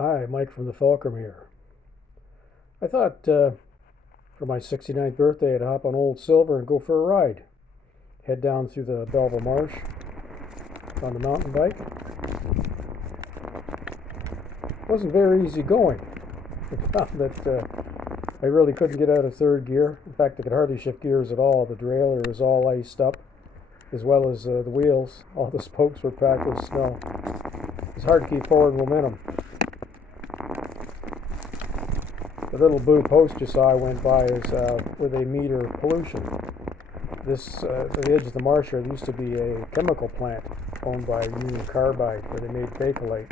Hi, Mike from the Fulcrum here. I thought for my 69th birthday I'd hop on Old Silver and go for a ride. Head down through the Belleville Marsh on the mountain bike. It wasn't very easy going. I found that I really couldn't get out of third gear. In fact, I could hardly shift gears at all. The derailleur was all iced up, as well as the wheels. All the spokes were packed with snow. It was hard to keep forward momentum. The little blue post you saw I went by is where they meter pollution. This, at the edge of the marsh here, there used to be a chemical plant owned by Union Carbide where they made Bakelite.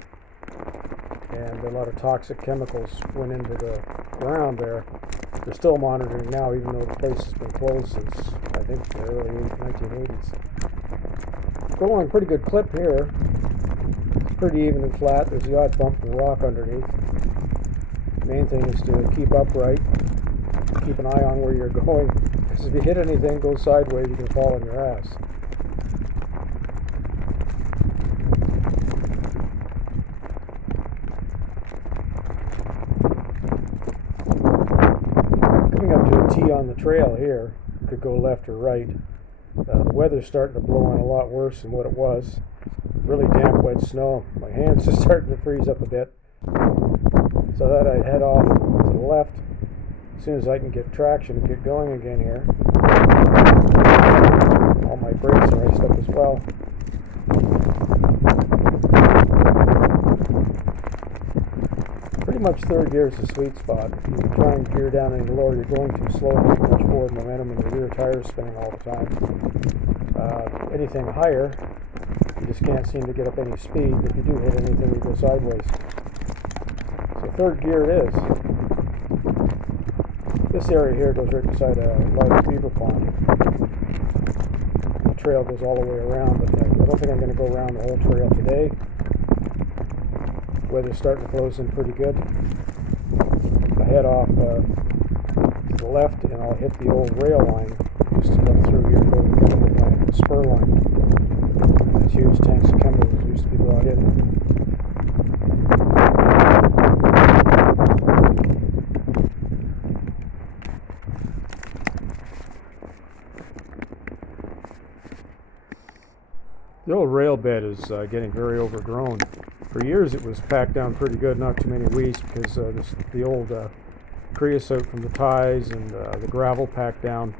And a lot of toxic chemicals went into the ground there. They're still monitoring now, even though the place has been closed since, I think, the early 1980s. Going along a pretty good clip here. It's pretty even and flat. There's the odd bump and rock underneath. Main thing is to keep upright, keep an eye on where you're going, because if you hit anything, go sideways, you can fall on your ass. Coming up to a T on the trail here, you could go left or right. The weather's starting to blow on a lot worse than what it was. Really damp, wet snow. My hands are starting to freeze up a bit. So that I'd head off to the left as soon as I can get traction and get going again here. All my brakes are iced up as well. Pretty much third gear is the sweet spot. If you try and gear down any lower, you're going too slow, too much forward momentum, and your rear tire's spinning all the time. Anything higher, you just can't seem to get up any speed. If you do hit anything, you go sideways. So third gear it is. This area here goes right beside a large beaver pond. The trail goes all the way around, but I don't think I'm going to go around the whole trail today. The weather's starting to close in pretty good. I head off to the left and I'll hit the old rail line. Used to come through here and go to the chemical plant, the spur line. These huge tanks of chemicals used to be brought in. The old rail bed is getting very overgrown. For years it was packed down pretty good, not too many weeds, because the old creosote from the ties and the gravel packed down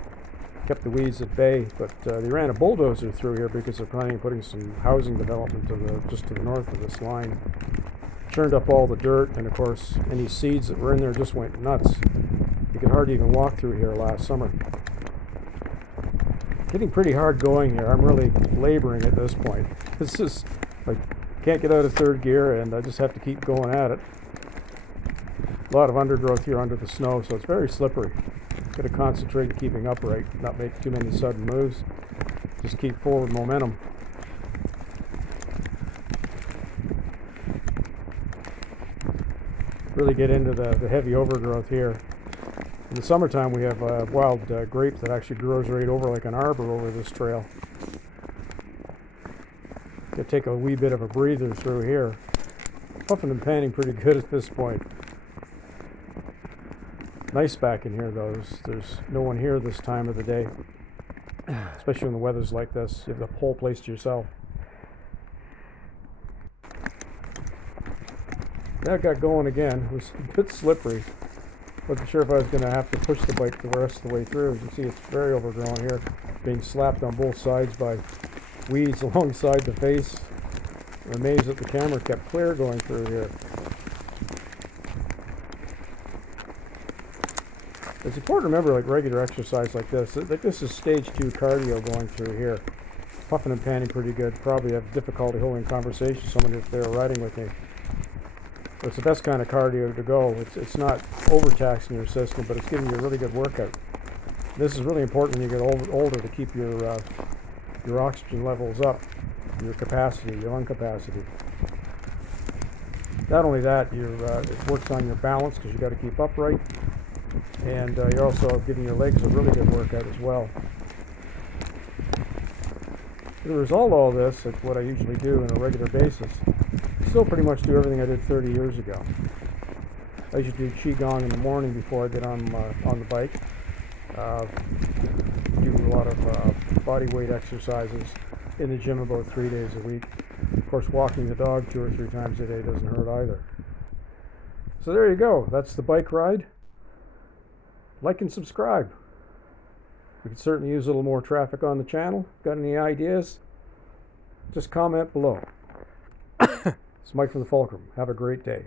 kept the weeds at bay. But they ran a bulldozer through here because they're planning on putting some housing development just to the north of this line. Churned up all the dirt, and of course any seeds that were in there just went nuts. You could hardly even walk through here last summer. Getting pretty hard going here. I'm really laboring at this point. It's just like can't get out of third gear, and I just have to keep going at it. A lot of undergrowth here under the snow, so it's very slippery. Got to concentrate on keeping upright, not make too many sudden moves. Just keep forward momentum. Really get into the heavy overgrowth here. In the summertime, we have wild grape that actually grows right over like an arbor over this trail. Got to take a wee bit of a breather through here. Puffing and panting pretty good at this point. Nice back in here though. There's no one here this time of the day, especially when the weather's like this. You have the whole place to yourself. That got going again. It was a bit slippery. Wasn't sure if I was going to have to push the bike the rest of the way through. As you can see, it's very overgrown here, being slapped on both sides by weeds alongside the face. I'm amazed that the camera kept clear going through here. It's important to remember, like regular exercise like this is stage 2 cardio going through here. Puffing and panting pretty good. Probably have difficulty holding conversation with someone if they're riding with me. But it's the best kind of cardio to go. It's not overtaxing your system, but it's giving you a really good workout. This is really important when you get older to keep your oxygen levels up, your capacity, your lung capacity. Not only that, it works on your balance because you got to keep upright, and you're also giving your legs a really good workout as well. The result of all this, like what I usually do on a regular basis, still pretty much do everything I did 30 years ago. I used to do Qigong in the morning before I get on the bike. Do a lot of body weight exercises in the gym about 3 days a week. Of course, walking the dog 2 or 3 times a day doesn't hurt either. So there you go. That's the bike ride. Like and subscribe. We could certainly use a little more traffic on the channel. Got any ideas? Just comment below. It's Mike from the Fulcrum. Have a great day.